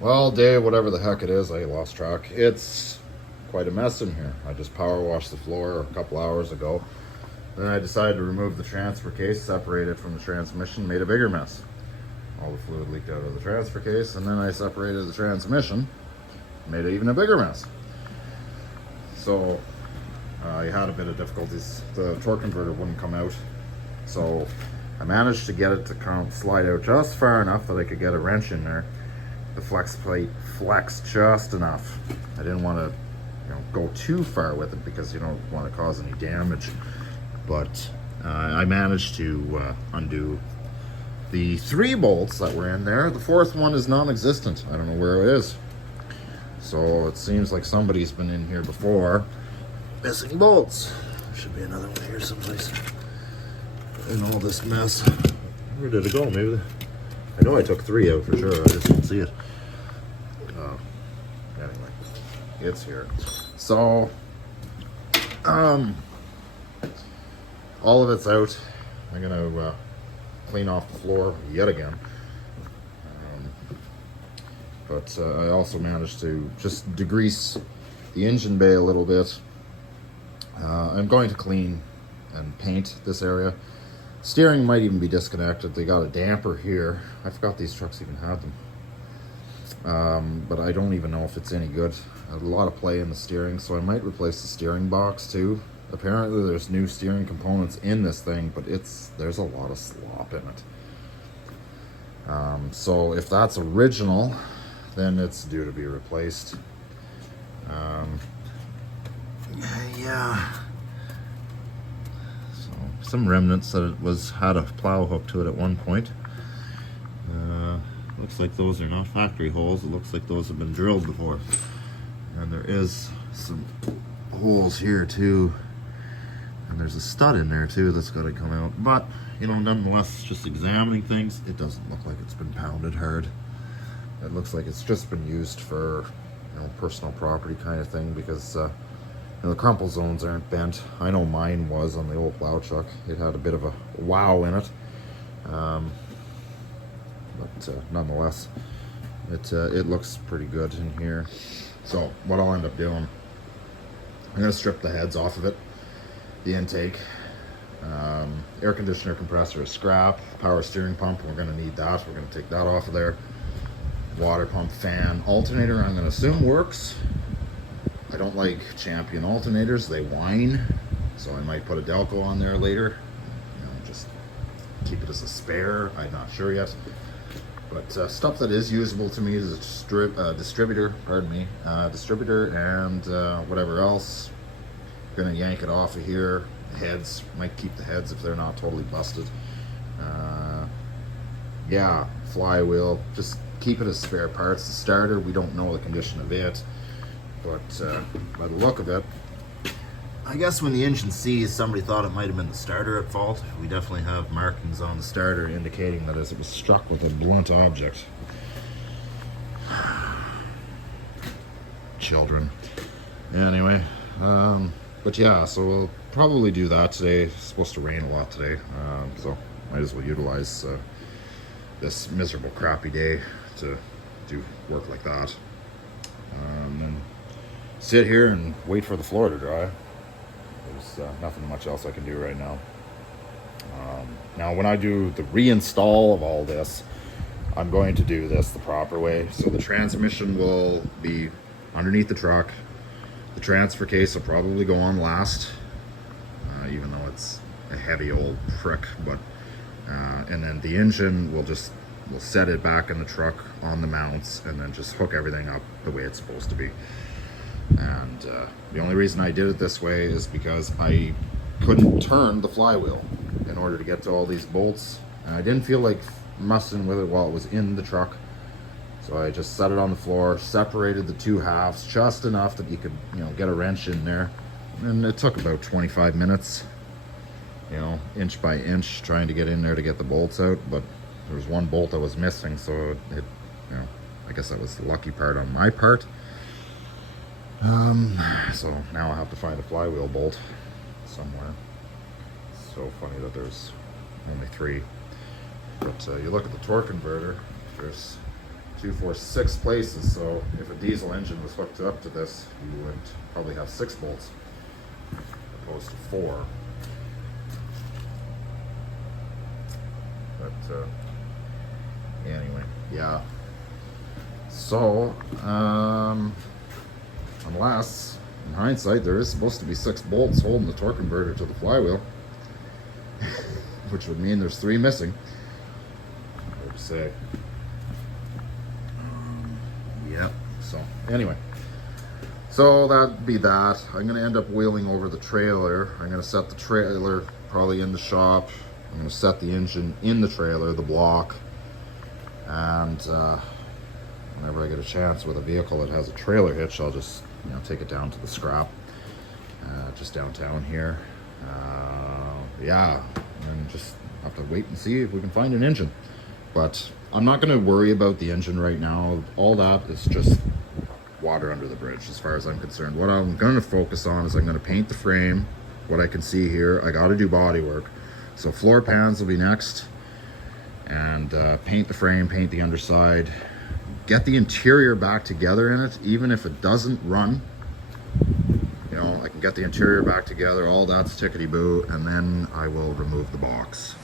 Well, day, whatever the heck it is, I lost track. It's quite a mess in here. I just power washed the floor a couple hours ago. Then I decided to remove the transfer case, separate it from the transmission, made a bigger mess. All the fluid leaked out of the transfer case, and then I separated the transmission, made it even a bigger mess. So I had a bit of difficulties. The torque converter wouldn't come out. So I managed to get it to slide out just far enough that I could get a wrench in there. The flex plate flexed just enough. I didn't want to, go too far with it because you don't want to cause any damage. But I managed to undo the 3 bolts that were in there. The 4th one is non-existent. I don't know where it is. So it seems like somebody's been in here before. Missing bolts. There should be another one here someplace. In all this mess. Where did it go? Maybe I know I took 3 out for sure. I just didn't see it. Anyway, it's here. So, all of it's out. I'm gonna clean off the floor yet again. But I also managed to just degrease the engine bay a little bit. I'm going to clean and paint this area. Steering might even be disconnected. They got a damper here. I forgot these trucks even had them. But I don't even know if it's any good. A lot of play in the steering, so I might replace the steering box too. Apparently there's new steering components in this thing, but there's a lot of slop in it. So if that's original, then it's due to be replaced. Yeah. So some remnants that it had a plow hook to it at one point. Looks like those are not factory holes. It looks like those have been drilled before. And there is some holes here too. And there's a stud in there too that's got to come out. But, nonetheless, just examining things, it doesn't look like it's been pounded hard. It looks like it's just been used for, personal property kind of thing because the crumple zones aren't bent. I know mine was on the old plow truck. It had a bit of a wow in it. But nonetheless, it looks pretty good in here. So what I'll end up doing, I'm going to strip the heads off of it, the intake, air conditioner, compressor is scrap, power steering pump, we're going to need that. We're going to take that off of there. Water pump, fan, alternator, I'm going to assume works. I don't like Champion alternators, they whine, so I might put a Delco on there later. Just keep it as a spare, I'm not sure yet. But stuff that is usable to me is a distributor, distributor and whatever else. Gonna yank it off of here. Heads, might keep the heads if they're not totally busted. Yeah, flywheel, just keep it as spare parts. The starter, we don't know the condition of it, but by the look of it, I guess when the engine seized, somebody thought it might have been the starter at fault. We definitely have markings on the starter indicating that it was struck with a blunt object. Children. Anyway, but yeah, so we'll probably do that today. It's supposed to rain a lot today, so might as well utilize this miserable, crappy day to do work like that. And then sit here and wait for the floor to dry. There's nothing much else I can do right now. Now, when I do the reinstall of all this, I'm going to do this the proper way. So the transmission will be underneath the truck. The transfer case will probably go on last, even though it's a heavy old prick. But and then the engine we'll set it back in the truck on the mounts, and then just hook everything up the way it's supposed to be. And the only reason I did it this way is because I couldn't turn the flywheel in order to get to all these bolts, and I didn't feel like messing with it while it was in the truck. So I just set it on the floor, separated the 2 halves just enough that you could, get a wrench in there. And it took about 25 minutes, inch by inch, trying to get in there to get the bolts out. But there was one bolt that was missing, so it I guess that was the lucky part on my part. So now I have to find a flywheel bolt somewhere. It's so funny that there's only 3. But you look at the torque converter, there's 2, 4, 6 places. So if a diesel engine was hooked up to this, you would probably have 6 bolts opposed to 4. But anyway, yeah. So unless in hindsight there is supposed to be 6 bolts holding the torque converter to the flywheel, which would mean there's 3 missing. Hard to say. Yep. So anyway, so that'd be that. I'm gonna end up wheeling over the trailer. I'm gonna set the trailer probably in the shop. I'm gonna set the engine in the trailer, the block, and whenever I get a chance with a vehicle that has a trailer hitch, I'll just take it down to the scrap, just downtown here. Yeah, and just have to wait and see if we can find an engine. But I'm not going to worry about the engine right now. All that is just water under the bridge as far as I'm concerned. What I'm going to focus on is I'm going to paint the frame, what I can see here. I got to do body work. So floor pans will be next. And paint the frame, paint the underside. Get the interior back together in it, even if it doesn't run. I can get the interior back together, all that's tickety-boo, and then I will remove the box.